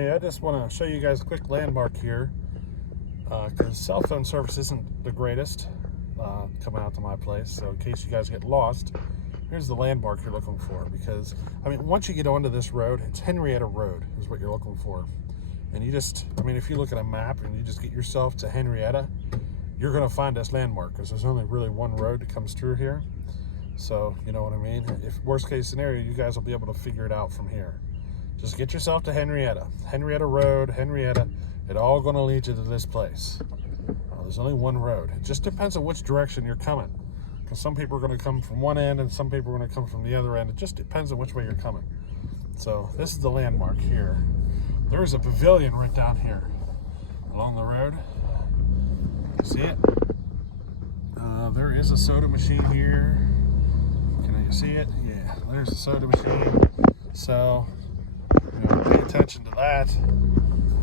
Hey, I just want to show you guys a quick landmark here because cell phone service isn't the greatest coming out to my place. So in case you guys get lost, here's the landmark you're looking for. Because, I mean, once you get onto this road, it's Henrietta Road is what you're looking for. And you just, I mean, if you look at a map and you just get yourself to Henrietta, you're going to find this landmark because there's only really one road that comes through here. So, you know what I mean? If worst case scenario, you guys will be able to figure it out from here. Just get yourself to Henrietta. Henrietta Road, Henrietta, it all gonna lead you to this place. There's only one road. It just depends on which direction you're coming. Because some people are gonna come from one end and some people are gonna come from the other end. It just depends on which way you're coming. So this is the landmark here. There's a pavilion right down here along the road. See it? There is a soda machine here. Can you see it? Yeah, there's a soda machine. So, you know, pay attention to that.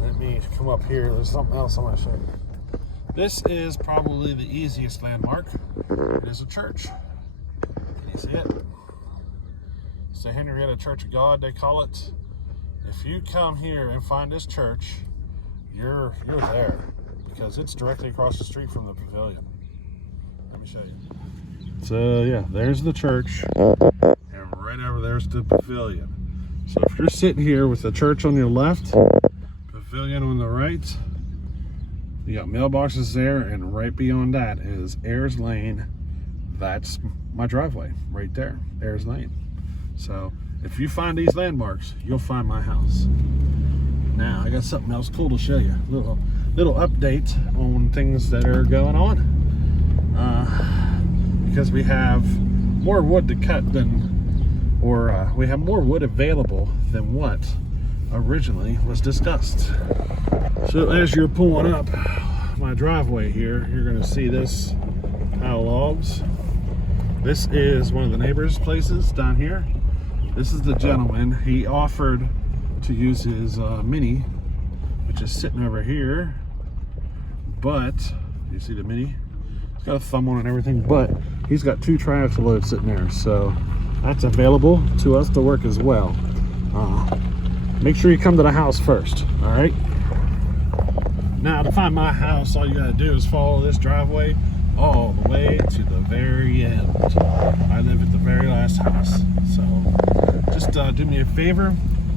Let me come up here. There's something else I want to show you. This is probably the easiest landmark. It is a church. Can you see it? It's the Henrietta Church of God, they call it. If you come here and find this church, you're there because it's directly across the street from the pavilion. Let me show you. So yeah, there's the church, and right over there's the pavilion. So if you're sitting here with the church on your left, pavilion on the right, you got mailboxes there, and right beyond that is Ayers Lane. That's my driveway right there, Ayers Lane. So if you find these landmarks, you'll find my house. Now I got something else cool to show you. Little update on things that are going on. Because we have more wood to cut than, or we have more wood available than what originally was discussed. So as you're pulling up my driveway here, you're going to see this pile of logs. This is one of the neighbors' places down here. This is the gentleman. He offered to use his Mini, which is sitting over here. But you see the Mini? It's got a thumb on it and everything, but he's got 2 triaxle loads sitting there, so that's available to us to work as well. Make sure you come to the house first, all right? Now, to find my house, all you gotta do is follow this driveway all the way to the very end. I live at the very last house, so just do me a favor,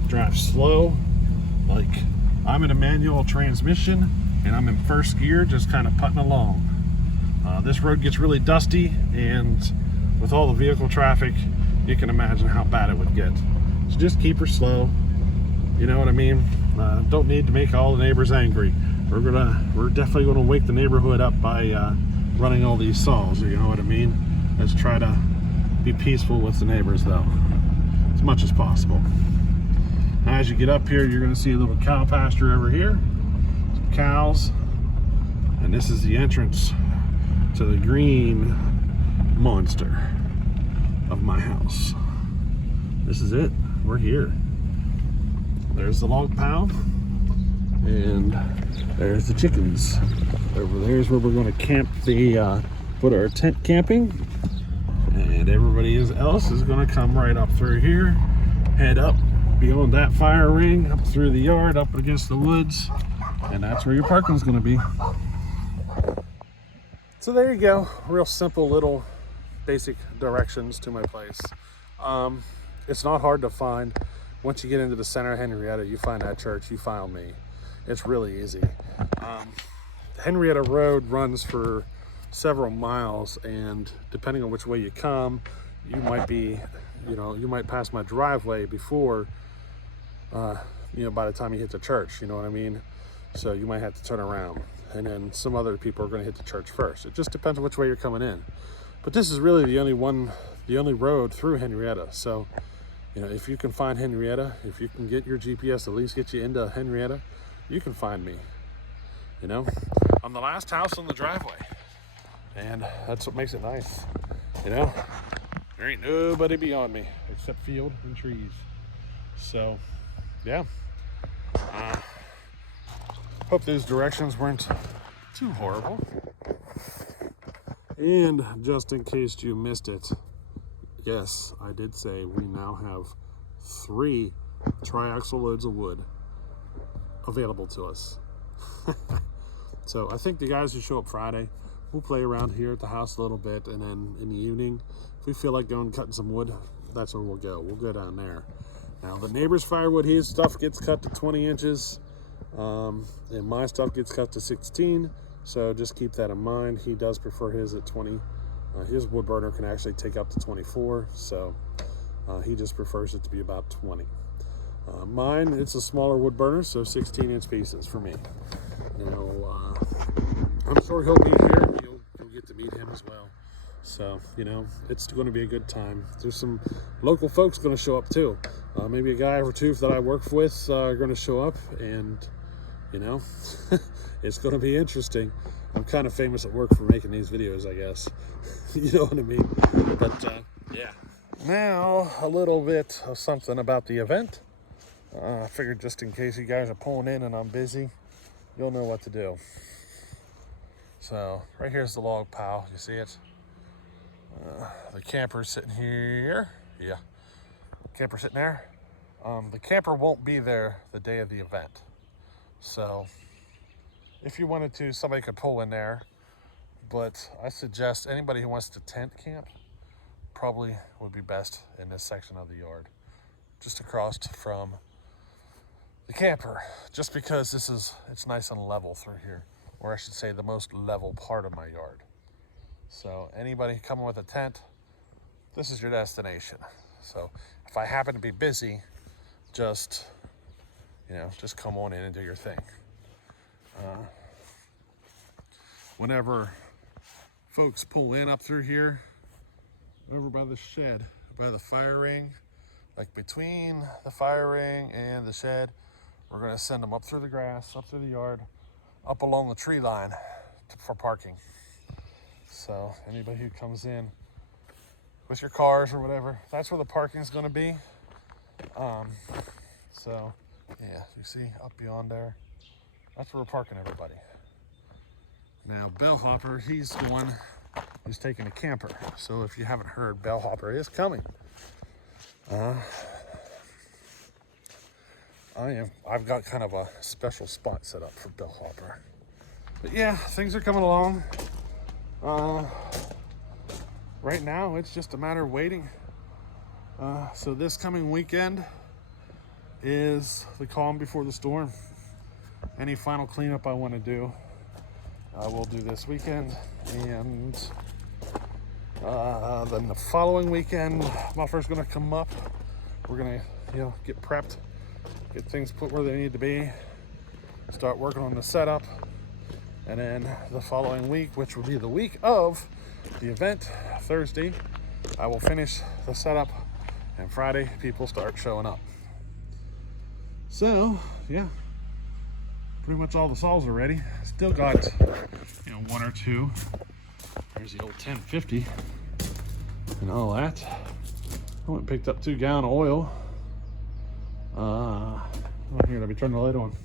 drive slow. Like, I'm in a manual transmission and I'm in first gear, just kind of putting along. This road gets really dusty, and with all the vehicle traffic, you can imagine how bad it would get. So just keep her slow. You know what I mean? Don't need to make all the neighbors angry. We're definitely gonna wake the neighborhood up by running all these saws. You know what I mean? Let's try to be peaceful with the neighbors, though, as much as possible. Now, as you get up here, you're gonna see a little cow pasture over here. Some cows, and this is the entrance to the green monster of my house. This is it. We're here. There's the log pile, and there's the chickens. Over there is where we're going to camp put our tent camping, and everybody else is going to come right up through here, head up beyond that fire ring, up through the yard, up against the woods, and that's where your parking is going to be. So there you go. Real simple little basic directions to my place. It's not hard to find. Once you get into the center of Henrietta, you find that church, you find me. It's really easy. Henrietta Road runs for several miles, and depending on which way you come, you might be, you might pass my driveway before, by the time you hit the church, you know what I mean? So you might have to turn around, and then some other people are going to hit the church first. It just depends on which way you're coming in. But this is really the only road through Henrietta. So, if you can find Henrietta, if you can get your GPS at least get you into Henrietta, you can find me. I'm the last house on the driveway, and that's what makes it nice. There ain't nobody beyond me except field and trees. So, yeah. Hope those directions weren't too horrible. And just in case you missed it, yes, I did say we now have 3 triaxle loads of wood available to us. So I think the guys who show up Friday, we'll play around here at the house a little bit, and then in the evening, if we feel like going and cutting some wood, that's where we'll go. We'll go down there. Now the neighbor's firewood, his stuff gets cut to 20 inches, and my stuff gets cut to 16. So just keep that in mind. He does prefer his at 20. His wood burner can actually take up to 24, so he just prefers it to be about 20. Mine, it's a smaller wood burner, so 16-inch pieces for me. Now, I'm sure he'll be here. You'll get to meet him as well. So, you know, it's going to be a good time. There's some local folks going to show up too. Maybe a guy or two that I work with are going to show up, and, you know, it's going to be interesting. I'm kind of famous at work for making these videos, I guess. You know what I mean? But, yeah. Now, a little bit of something about the event. I figured just in case you guys are pulling in and I'm busy, you'll know what to do. So, right here's the log pile. You see it? The camper's sitting here. Yeah. Camper sitting there. The camper won't be there the day of the event. So, if you wanted to, somebody could pull in there. But I suggest anybody who wants to tent camp probably would be best in this section of the yard. Just across from the camper. Just because it's nice and level through here. Or I should say the most level part of my yard. So anybody coming with a tent, this is your destination. So if I happen to be busy, just come on in and do your thing. Whenever folks pull in up through here, over by the shed, by the fire ring, like between the fire ring and the shed, we're gonna send them up through the grass, up through the yard, up along the tree line for parking. So anybody who comes in with your cars or whatever, that's where the parking is going to be. So yeah, you see up beyond there, that's where we're parking everybody. Now Bellhopper, he's the one who's taking the camper. So if you haven't heard, Bellhopper is coming. I've got kind of a special spot set up for Bellhopper. But yeah, things are coming along. Right now, it's just a matter of waiting. So this coming weekend is the calm before the storm. Any final cleanup I want to do, I will do this weekend. And then the following weekend, Buffer's going to come up. We're going to, get prepped, get things put where they need to be, start working on the setup. And then the following week, which will be the week of the event, Thursday, I will finish the setup, and Friday people start showing up. So yeah, pretty much all the saws are ready. Still got one or two. There's the old 1050 and all that. I went and picked up 2 gallons of oil. Here, let me turn the light on.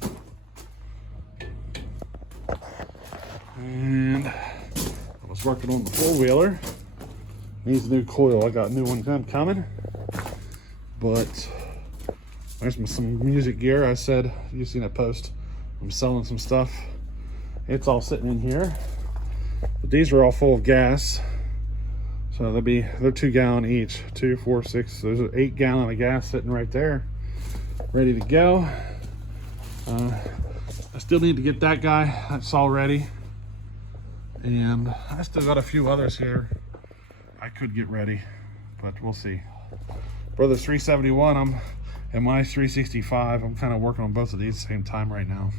And I was working on the 4-wheeler. Needs a new coil. I got a new one coming. But there's some music gear. I said, you've seen that post. I'm selling some stuff. It's all sitting in here. But these are all full of gas. So they're 2 gallon each. 2, 4, 6. There's an 8 gallon of gas sitting right there, ready to go. I still need to get that guy. That's all ready. And I still got a few others here I could get ready, but we'll see. Brother's 371, and my 365. I'm kind of working on both of these at the same time right now.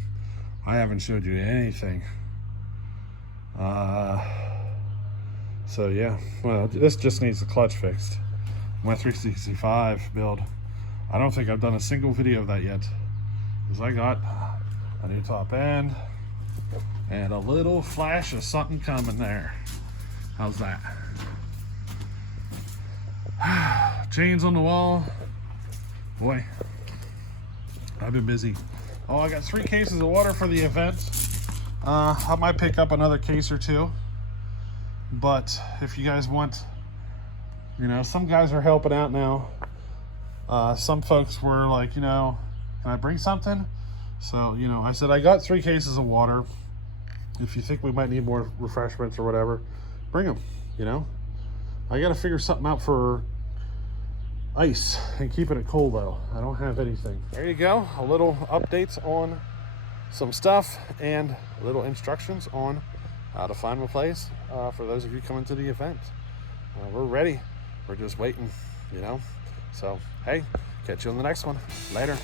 I haven't showed you anything. So yeah, well, this just needs the clutch fixed. My 365 build, I don't think I've done a single video of that yet, because I got a new top end and a little flash of something coming there. How's that? Chains on the wall. Boy, I've been busy. Oh, I got 3 cases of water for the event. I might pick up another case or 2. But if you guys want, some guys are helping out now. Some folks were like, can I bring something? So, you know, I said I got 3 cases of water. If you think we might need more refreshments or whatever, bring them, you know. I got to figure something out for ice and keeping it cold though. I don't have anything. There you go, a little updates on some stuff and little instructions on how to find my place for those of you coming to the event. We're ready. We're just waiting, you know. So, hey, catch you on the next one. Later.